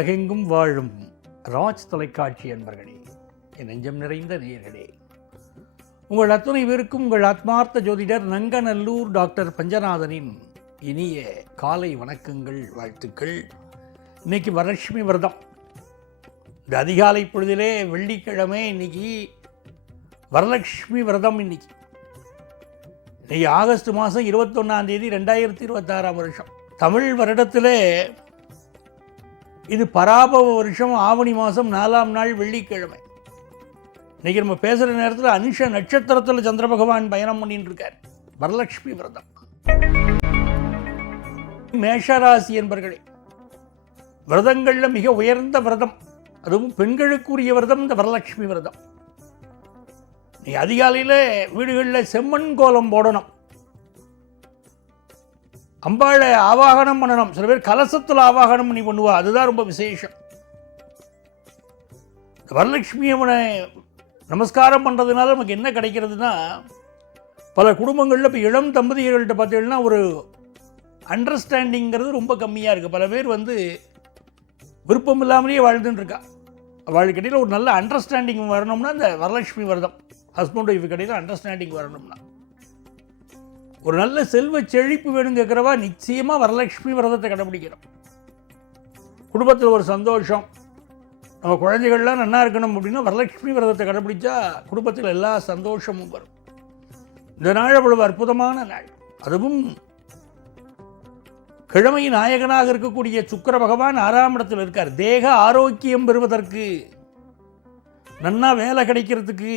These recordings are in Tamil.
உலகெங்கும் வாழும் ராஜ் தொலைக்காட்சி அன்பர்களே, என் நெஞ்சம் நிறைந்த நேயர்களே, உங்கள் அத்துணை பேருக்கும் உங்கள் ஆத்மார்த்த ஜோதிடர் நங்கநல்லூர் டாக்டர் பஞ்சநாதனின் இனிய காலை வணக்கங்கள், வாழ்த்துக்கள். இன்னைக்கு வரலட்சுமி விரதம். இந்த அதிகாலை பொழுதிலே வெள்ளிக்கிழமை, இன்னைக்கு வரலட்சுமி விரதம். இன்னைக்கு ஆகஸ்ட் மாதம் 21 2026 வருஷம். தமிழ் வருடத்தில் இது பராபவ வருஷம். ஆவணி மாதம் 4ஆம் நாள் வெள்ளிக்கிழமை. இன்றைக்கி நம்ம பேசுகிற நேரத்தில் அனுஷ நட்சத்திரத்தில் சந்திர பகவான் பயணம் பண்ணிட்டு இருக்கார். வரலட்சுமி விரதம். மேஷராசி என்பர்களே, விரதங்களில் மிக உயர்ந்த விரதம், அதுவும் பெண்களுக்குரிய விரதம் இந்த வரலட்சுமி விரதம். நீ அதிகாலையில் வீடுகளில் செம்மண் கோலம் போடணும், அம்பாளை ஆவாகனம் பண்ணணும். சில பேர் கலசத்தில் ஆவாகனம் பண்ணி பண்ணுவா, அதுதான் ரொம்ப விசேஷம். வரலட்சுமி அம்மனை நமஸ்காரம் பண்ணுறதுனால நமக்கு என்ன கிடைக்கிறதுனா, பல குடும்பங்களில் இப்போ இளம் தம்பதிகள்கிட்ட பார்த்தீங்கன்னா ஒரு அண்டர்ஸ்டாண்டிங்கிறது ரொம்ப கம்மியாக இருக்குது. பல பேர் விருப்பம் இல்லாமலேயே வாழ்ந்துட்டு இருக்கா. அவளுக்கு இடையில் ஒரு நல்ல அண்டர்ஸ்டாண்டிங் வரணும்னா இந்த வரலட்சுமி விரதம், ஹஸ்பண்ட் ஒய்ஃபுக்கு இடையில் அண்டர்ஸ்டாண்டிங் வரணும்னா, ஒரு நல்ல செல்வ செழிப்பு வேணும் கேட்குறவா நிச்சயமாக வரலட்சுமி விரதத்தை கடைபிடிக்கிறோம். குடும்பத்தில் ஒரு சந்தோஷம், நம்ம குழந்தைகள்லாம் நல்லா இருக்கணும் அப்படின்னா வரலட்சுமி விரதத்தை கடைபிடிச்சா குடும்பத்தில் எல்லா சந்தோஷமும் வரும். இந்த நாள் அவ்வளவு அற்புதமான நாள். அதுவும் கிழமை நாயகனாக இருக்கக்கூடிய சுக்கிர பகவான் 6ஆம் இடத்தில் இருக்கார். தேக ஆரோக்கியம் பெறுவதற்கு, நன்னா வேலை கிடைக்கிறதுக்கு,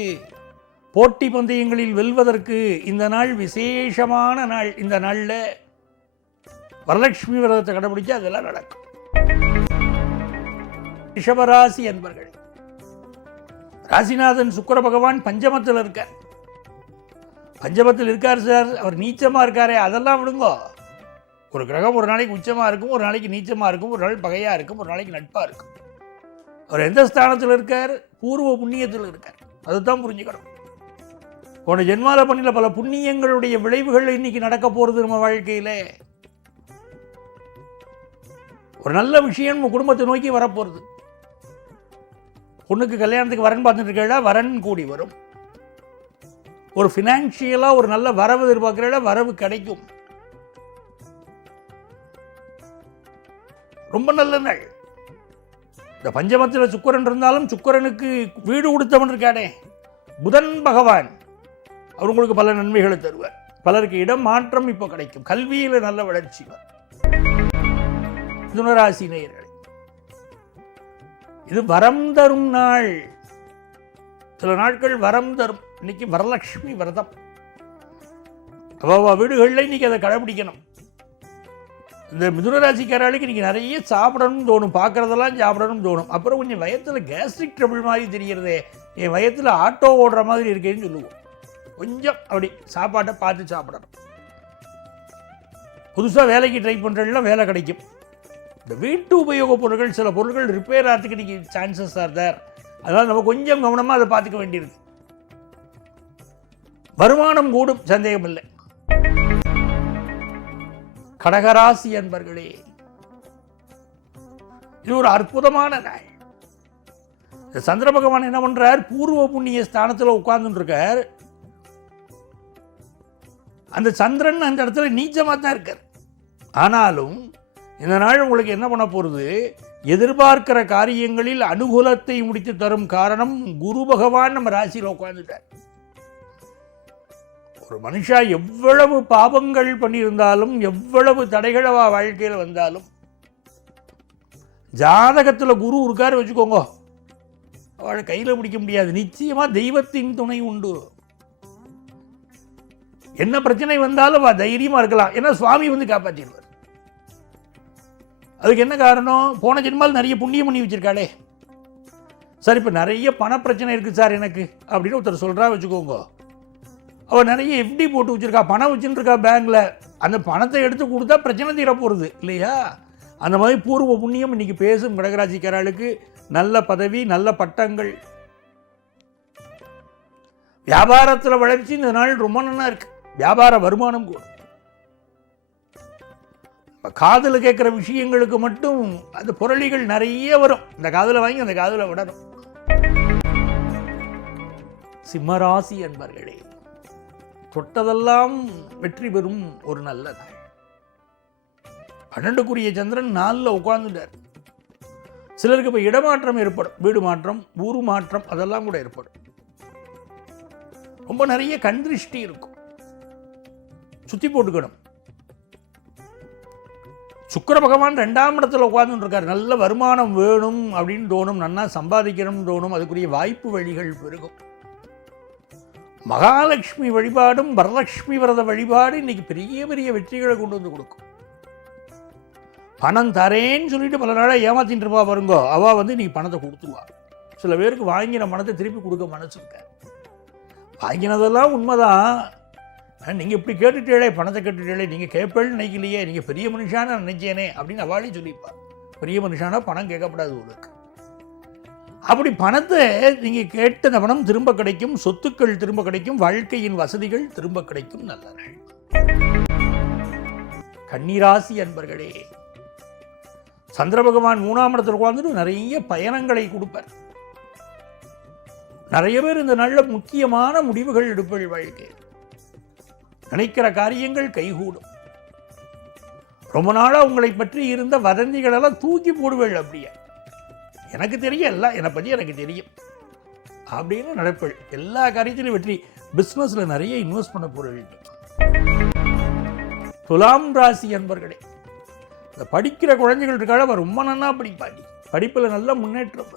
போட்டி பந்தயங்களில் வெல்வதற்கு இந்த நாள் விசேஷமான நாள். இந்த நாளில் வரலட்சுமி விரதத்தை கடைபிடிச்சா அதெல்லாம் நடக்கும். ரிஷபராசி என்பர்கள், ராசிநாதன் சுக்கிர பகவான் பஞ்சமத்தில் இருக்கார். பஞ்சமத்தில் இருக்கார் சார், அவர் நீச்சமாக இருக்காரே, அதெல்லாம் விடுங்கோ. ஒரு கிரகம் ஒரு நாளைக்கு உச்சமாக இருக்கும், ஒரு நாளைக்கு நீச்சமாக இருக்கும், ஒரு நாள் பகையாக இருக்கும், ஒரு நாளைக்கு நட்பாக இருக்கும். அவர் எந்த ஸ்தானத்தில் இருக்கார்? பூர்வ புண்ணியத்தில் இருக்கார். அதுதான் புரிஞ்சுக்கணும். போன ஜென்மால பண்ணில பல புண்ணியங்களுடைய விளைவுகள் இன்னைக்கு நடக்க போகிறது நம்ம வாழ்க்கையில். ஒரு நல்ல விஷயம் நம்ம குடும்பத்தை நோக்கி வரப்போகிறது. பொண்ணுக்கு கல்யாணத்துக்கு வரன் பார்த்துட்டு இருக்கா, வரன் கூடி வரும். ஒரு ஃபினான்ஷியலாக ஒரு நல்ல வரவு எதிர்பார்க்கிறா, வரவு கிடைக்கும். ரொம்ப நல்ல நாள். இந்த பஞ்சமத்தில் சுக்கிரன் இருந்தாலும் சுக்கிரனுக்கு வீடு கொடுத்தவன் இருக்கானே புதன் பகவான், அவர் உங்களுக்கு பல நன்மைகளை தருவார். பலருக்கு இடம் மாற்றம் இப்போ கிடைக்கும். கல்வியில் நல்ல வளர்ச்சி வரும். மிதுனராசி நேயர்களே, இது வரம் தரும் நாள். சில நாட்கள் வரம் தரும். இன்னைக்கு வரலட்சுமி விரதம். வீடுகளில் இன்னைக்கு அதை கடைபிடிக்கணும். இந்த மிதுனராசிக்காரர்களுக்கு இன்னைக்கு நிறைய சாப்பிடணும்னு தோணும், பார்க்குறதெல்லாம் சாப்பிடணும்னு தோணும். அப்புறம் கொஞ்சம் வயத்தில் கேஸ்ட்ரிக் ட்ரபிள் மாதிரி தெரிகிறதே, என் வயத்தில் ஆட்டோ ஓடுற மாதிரி இருக்கேன்னு சொல்லுவோம். கொஞ்சம் அப்படி சாப்பாட்டை பார்த்து சாப்பிடணும். புதுசாக வேலைக்கு ட்ரை பண்ணுறதுலாம் வேலை கிடைக்கும். இந்த வீட்டு உபயோக பொருட்கள், சில பொருட்கள் ரிப்பேர் ஆகிறதுக்கு இன்றைக்கி சான்சஸ் ஆர் தேர். அதனால் நம்ம கொஞ்சம் கவனமாக அதை பார்த்துக்க வேண்டியிருக்கு. வருமானம் கூடும், சந்தேகம் இல்லை. கடகராசி அன்பர்களே, இது ஒரு அற்புதமான நாள். சந்திர பகவான் என்ன பண்றார்? பூர்வ புண்ணிய ஸ்தானத்தில் உட்கார்ந்துட்டு இருக்கார். அந்த சந்திரன் அந்த இடத்துல நீச்சமாக தான் இருக்கார். ஆனாலும் இந்த நாள் உங்களுக்கு என்ன பண்ண போகிறது? எதிர்பார்க்கிற காரியங்களில் அனுகூலத்தை முடித்து தரும். காரணம், குரு பகவான் நம்ம ராசியில் உட்கார்ந்துட்டார். ஒரு மனுஷா எவ்வளவு பாவங்கள் பண்ணியிருந்தாலும், எவ்வளவு தடைகள் வாழ்க்கையில் வந்தாலும், ஜாதகத்தில் குரு இருக்காரு வச்சுக்கோங்க, அவளை கையில் பிடிக்க முடியாது. நிச்சயமாக தெய்வத்தின் துணை உண்டு. என்ன பிரச்சனை வந்தாலும் தைரியமாக இருக்கலாம். ஏன்னா சுவாமி காப்பாற்றிடுவார். அதுக்கு என்ன காரணம்? போன ஜென்மால் நிறைய புண்ணியம் பண்ணி வச்சிருக்காளே. சார் இப்போ நிறைய பண பிரச்சனை இருக்குது சார் எனக்கு அப்படின்னு ஒருத்தர் சொல்கிறா வச்சுக்கோங்க. அவள் நிறைய எஃப்டி போட்டு வச்சுருக்கா, பணம் வச்சுருக்கா பேங்கில். அந்த பணத்தை எடுத்து கொடுத்தா பிரச்சனை தீர போகிறது இல்லையா? அந்த மாதிரி பூர்வ புண்ணியம் இன்னைக்கு பேசும் கடகராசிக்காரர்களுக்கு. நல்ல பதவி, நல்ல பட்டங்கள், வியாபாரத்தில் வளர்ச்சி இந்த நாள் ரொம்ப நல்லா இருக்கு. வியாபார வருமானம் கூட. காதில் கேட்குற விஷயங்களுக்கு மட்டும் அந்த புரளிகள் நிறைய வரும். இந்த காதில் வாங்கி அந்த காதில் விடணும். சிம்மராசி அன்பர்களே, தொட்டதெல்லாம் வெற்றி பெறும் ஒரு நல்ல நாள். 12க்குரிய சந்திரன் 4ல் உட்கார்ந்துட்டார். சிலருக்கு இப்போ இடமாற்றம் ஏற்படும், வீடு மாற்றம், ஊரு மாற்றம், அதெல்லாம் கூட ஏற்படும். ரொம்ப நிறைய கண் திருஷ்டி இருக்கும், சுத்தி போட்டுக்கணும். சுக்கிர பகவான் 2ஆம் இடத்துல உட்கார்ந்து இருக்கார். நல்ல வருமானம் வேணும் அப்படின்னு தோணும், நன்னா சம்பாதிக்கணும்னு தோணும், அதுக்குரிய வாய்ப்பு வழிகள் பெருகும். மகாலட்சுமி வழிபாடும் வரலட்சுமி விரத வழிபாடு இன்னைக்கு பெரிய பெரிய வெற்றிகளை கொண்டு வந்து கொடுக்கும். பணம் தரேன்னு சொல்லிட்டு பல நாளாக ஏமாத்திட்டு இருப்பா பாருங்கோ, அவள் வந்து நீ பணத்தை கொடுத்துருவா. சில பேருக்கு வாங்கின பணத்தை திருப்பி கொடுக்க மனசு இருக்க. வாங்கினதெல்லாம் உண்மைதான், நீங்கள் இப்படி கேட்டுட்டேளே, பணத்தை கேட்டுட்டேளே, நீங்கள் கேட்பேன்னு நினைக்கலையே, நீங்கள் பெரிய மனுஷான நினைச்சேனே அப்படின்னு அவளையும் சொல்லியிருப்பாள். பெரிய மனுஷானா பணம் கேட்கப்படாது உங்களுக்கு. அப்படி பணத்தை நீங்கள் கேட்ட அந்த பணம் திரும்ப கிடைக்கும், சொத்துக்கள் திரும்ப கிடைக்கும், வாழ்க்கையின் வசதிகள் திரும்ப கிடைக்கும். நல்ல நாள். கன்னிராசி அன்பர்களே, சந்திர பகவான் 3ஆம் இடத்துல உட்கார்ந்துட்டு நிறைய பயணங்களை கொடுப்பார். நிறைய பேர் இந்த நல்ல முக்கியமான முடிவுகள் எடுப்பள். வாழ்க்கை நினைக்கிற காரியங்கள் கைகூடும். ரொம்ப நாளாக உங்களை பற்றி இருந்த வதந்திகளெல்லாம் தூக்கி போடுவேள். அப்படியே எனக்கு தெரியும், எல்லாம் என்னை பற்றி எனக்கு தெரியும் அப்படின்னு நடப்பள். எல்லா காரியத்திலும் வெற்றி. பிஸ்னஸில் நிறைய இன்வெஸ்ட் பண்ண போகிறீங்க. துலாம் ராசி அன்பர்களே, இந்த படிக்கிற குழந்தைகள் இருக்காள், அவன் ரொம்ப நன்னா படிப்பாடி, படிப்பில் நல்ல முன்னேற்றம்.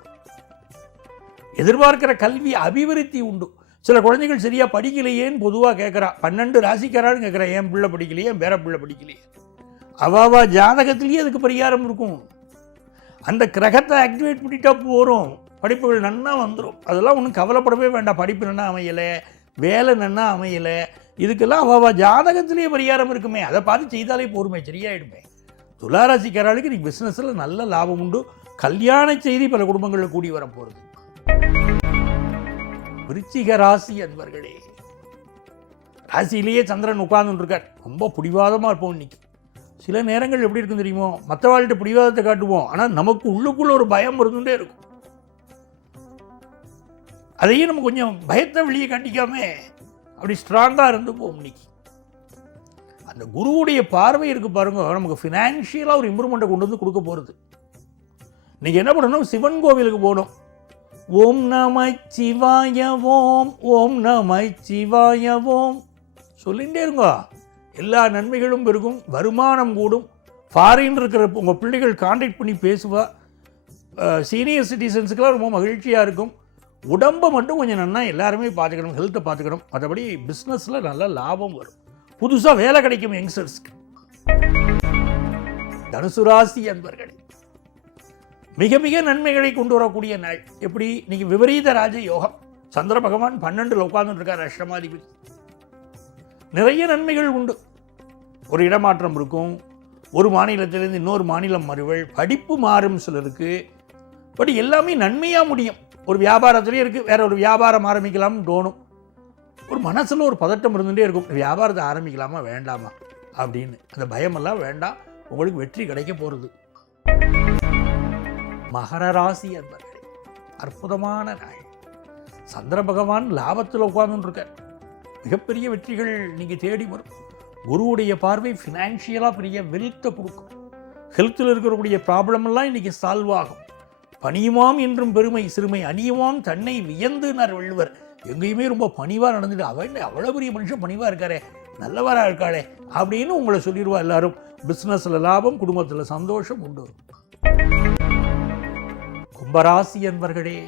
எதிர்பார்க்கிற கல்வி அபிவிருத்தி உண்டு. சில குழந்தைகள் சரியாக படிக்கலையேன்னு பொதுவாக கேட்குறா. 12 ராசிக்காரான்னு கேட்குறா, என் பிள்ளை படிக்கலையே, என் பேர பிள்ளை படிக்கலையே. அவாவா ஜாதகத்திலேயே அதுக்கு பரிகாரம் இருக்கும். அந்த கிரகத்தை ஆக்டிவேட் பண்ணிட்டா போகிறோம், படிப்புகள் நன்னா வந்துடும். அதெல்லாம் ஒன்றும் கவலைப்படவே வேண்டாம். படிப்பு நன்னா அமையலை, வேலை நன்னா அமையலை, இதுக்கெல்லாம் அவாவா ஜாதகத்திலேயே பரிகாரம் இருக்குமே, அதை பார்த்து செய்தாலே போருமே, சரியாயிடுமே. துளாராசிக்காரர்களுக்கு இன்னைக்கு பிஸ்னஸில் நல்ல லாபம் உண்டு. கல்யாண செய்தி பல குடும்பங்களில் கூடி வர போகிறது. விருச்சிக ராசி அன்பர்களே, ராசியிலேயே சந்திரன் உட்கார்ந்து இருக்கார். ரொம்ப பிடிவாதமாக இருப்போம் இன்னைக்கு. சில நேரங்கள் எப்படி இருக்கும் தெரியுமோ, மற்றவாழ்கிட்ட பிடிவாதத்தை காட்டுவோம், ஆனால் நமக்கு உள்ளுக்குள்ள ஒரு பயம் இருந்துகிட்டே இருக்கும். அதையும் நம்ம கொஞ்சம் பயத்தை வெளியே காட்டிக்காம அப்படி ஸ்ட்ராங்காக இருந்துப்போம். இன்னைக்கு அந்த குருவுடைய பார்வை இருக்கு பாருங்க, நமக்கு ஃபினான்ஷியலாக ஒரு இம்ப்ரூவ்மெண்ட்டை கொண்டு வந்து கொடுக்க போகிறது. இன்னைக்கு என்ன பண்ணணும், சிவன் கோவிலுக்கு போகணும். ஓம் நம சிவாய ஓம், ஓம் நம சிவாய ஓம் சொல்லிகிட்டே இருங்க. எல்லா நன்மைகளும் பெருகும், வருமானம் கூடும். ஃபாரின் இருக்கிற உங்கள் பிள்ளைகள் கான்டாக்ட் பண்ணி பேசுவா. சீனியர் சிட்டிசன்ஸுக்கெல்லாம் ரொம்ப மகிழ்ச்சியாக இருக்கும். உடம்பை மட்டும் கொஞ்சம் நன்னா எல்லாருமே பார்த்துக்கணும், ஹெல்த்தை பார்த்துக்கணும். மற்றபடி பிஸ்னஸில் நல்ல லாபம் வரும். புதுசாக வேலை கிடைக்கும் யங்ஸ்டர்ஸ்க்கு. தனுசு ராசி அன்பர்களே, மிக மிக நன்மைகளை கொண்டு வரக்கூடிய நாள். எப்படி இன்னைக்கு விபரீத ராஜ யோகம். சந்திர பகவான் 12ல் உட்கார்ந்துட்டு இருக்கார், அஷ்டமாதிபதி. நிறைய நன்மைகள் உண்டு. ஒரு இடமாற்றம் இருக்கும், ஒரு மாநிலத்திலிருந்து இன்னொரு மாநிலம் மாறுவள், படிப்பு மாறும் சிலருக்கு. பட் எல்லாமே நன்மையாக முடியும். ஒரு வியாபாரத்துலேயே இருக்குது, வேற ஒரு வியாபாரம் ஆரம்பிக்கலாம்னு தோணும். ஒரு மனசில் ஒரு பதட்டம் இருந்துகிட்டே இருக்கும், வியாபாரத்தை ஆரம்பிக்கலாமா வேண்டாமா அப்படின்னு. அந்த பயமெல்லாம் வேண்டாம், உங்களுக்கு வெற்றி கிடைக்க போகிறது. மகர ராசி அன்பர்களே, அற்புதமான நாள். சந்திர பகவான் லாபத்தில் உட்கார்ந்து இருக்கார். மிகப்பெரிய வெற்றிகள் நீங்கள் தேடி வரும். குருவுடைய பார்வை ஃபினான்ஷியலாக பெரிய வெல்த்தை கொடுக்கும். ஹெல்த்தில் இருக்கக்கூடிய ப்ராப்ளமெல்லாம் இன்றைக்கி சால்வ் ஆகும். பணியுமாம் என்றும் பெருமை சிறுமை அணியுமாம் தன்னை வியந்துனார் வள்ளுவர். எங்கேயுமே ரொம்ப பணிவாக நடந்துட்டு, அவன் அவ்வளோ பெரிய மனுஷன் பணிவாக இருக்காரே, நல்லவராக இருக்காளே அப்படின்னு உங்களை சொல்லிடுவா எல்லாரும். பிஸ்னஸில் லாபம், குடும்பத்தில் சந்தோஷம் உண்டு. கும்பராசி என்பர்களே,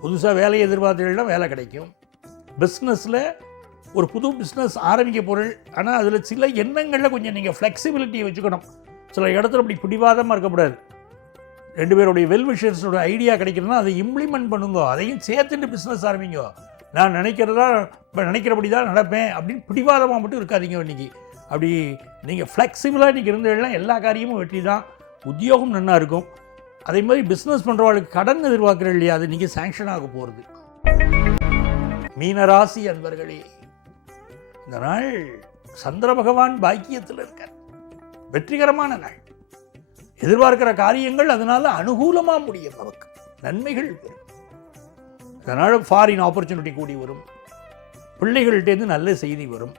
புதுசாக வேலையை எதிர்பார்த்தீங்கன்னா வேலை கிடைக்கும். பிஸ்னஸில் ஒரு புது பிஸ்னஸ் ஆரம்பிக்க பொருள், ஆனால் அதில் சில எண்ணங்களில் கொஞ்சம் நீங்கள் ஃப்ளெக்சிபிலிட்டியை வச்சுக்கணும். சில இடத்துல அப்படி பிடிவாதமாக இருக்கக்கூடாது. 2 பேருடைய வெல்விஷர்ஸோட ஐடியா கிடைக்கிறதுனா அதை இம்ப்ளிமெண்ட் பண்ணுங்க, அதையும் சேர்த்துட்டு பிஸ்னஸ் ஆரம்பிங்க. நான் நினைக்கிறபடி தான் நடப்பேன் அப்படின்னு பிடிவாதமாக மட்டும் இருக்காதீங்க. இன்றைக்கி அப்படி நீங்கள் ஃப்ளெக்சிபிளாக இன்றைக்கி இருந்தீங்கன்னா எல்லா காரியமும் வெற்றி தான். உத்தியோகம் நல்லா இருக்கும். அதே மாதிரி பிஸ்னஸ் பண்ணுறவங்களுக்கு கடன் எதிர்பார்க்குற இல்லையா, அது இன்றைக்கி சேங்ஷன் ஆக போகிறது. மீனராசி அன்பர்களே, இந்த நாள் சந்திர பகவான் பாக்கியத்தில் இருக்கார். வெற்றிகரமான நாள். எதிர்பார்க்கிற காரியங்கள் அதனால அனுகூலமாக முடியும், நமக்கு நன்மைகள் வரும். அதனால் ஃபாரின் ஆப்பர்ச்சுனிட்டி கூடி வரும், பிள்ளைகள்கிட்டேருந்து நல்ல செய்தி வரும்,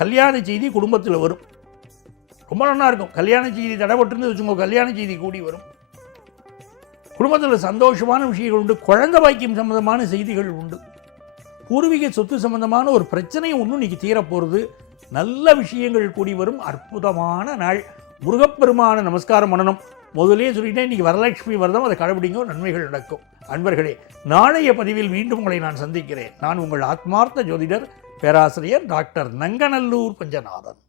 கல்யாண செய்தி குடும்பத்தில் வரும். ரொம்ப நல்லா இருக்கும். கல்யாண செய்தி தடைபட்டுருந்து வச்சுக்கோங்க, கல்யாண செய்தி கூடி வரும். குடும்பத்தில் சந்தோஷமான விஷயங்கள் உண்டு. குழந்தை பாக்கியம் சம்பந்தமான செய்திகள் உண்டு. பூர்வீக சொத்து சம்பந்தமான ஒரு பிரச்சனை ஒன்றும் இன்னைக்கு தீரப்போகிறது. நல்ல விஷயங்கள் கூடி வரும். அற்புதமான நாள். முருகப்பெருமான நமஸ்காரம் பண்ணணும். முதலே சொல்லிட்டேன், இன்றைக்கி வரலட்சுமி விரதம், அதை கடைபிடிங்க, நன்மைகள் நடக்கும். அன்பர்களே, நாளைய பதிவில் மீண்டும் உங்களை நான் சந்திக்கிறேன். நான் உங்கள் ஆத்மார்த்த ஜோதிடர் பேராசிரியர் டாக்டர் நங்கநல்லூர் பஞ்சநாதன்.